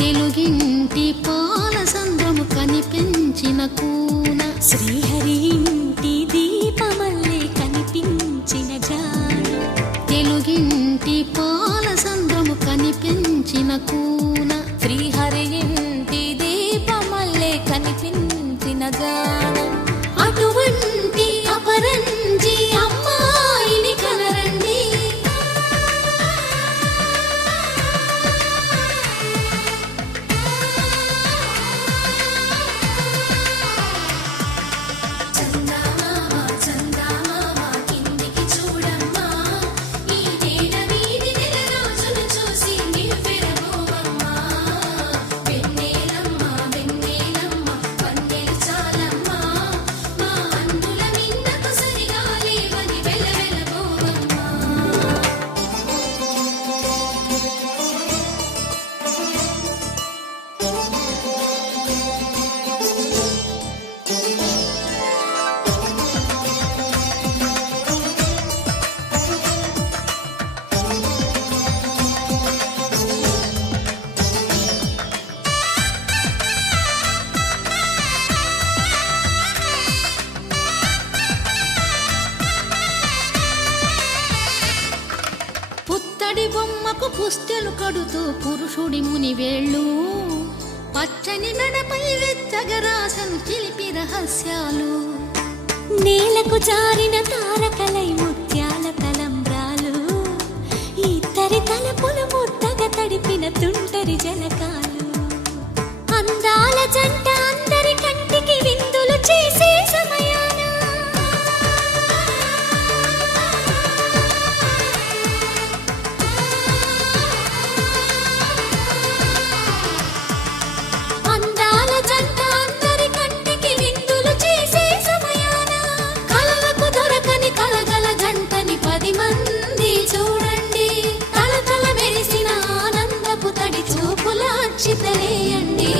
తెలుగింటి పాల సంద్రము కనిపించిన కూన శ్రీహరి ఇంటి దీపమల్లే కనిపించిన జాడ తెలుగింటి పాల సంద్రము కనిపించిన కూన శ్రీహరి ఇంటి దీపమల్లే కనిపించిన జాడ అటువంటి అపరంజి అమ్మాయిని కనరండి పుత్తడి బొమ్మకు పుస్తెలు కడుతూ పురుషుడి ముని వేళ్ళు పచ్చని మెడపై వెచ్చగరాసను చిలిపి రహస్యాలు నేలకు జారిన తారకలై ముత్యాల తలంబ్రాలు ఇద్దరి తలపులు ముద్దగా తడిపిన తుంటరి జలకాలు అందాల జంట అందరి కంటికి విందులు చేసే సమయాన అందాల జంట అందరి కంటికి విందులు చేసే సమయాన కలలకు దొరకని కలగల జంటని 10 మంది చూడండి తల తల మెరిసిన ఆనందపు తడి చూపుల అక్షితలేయండి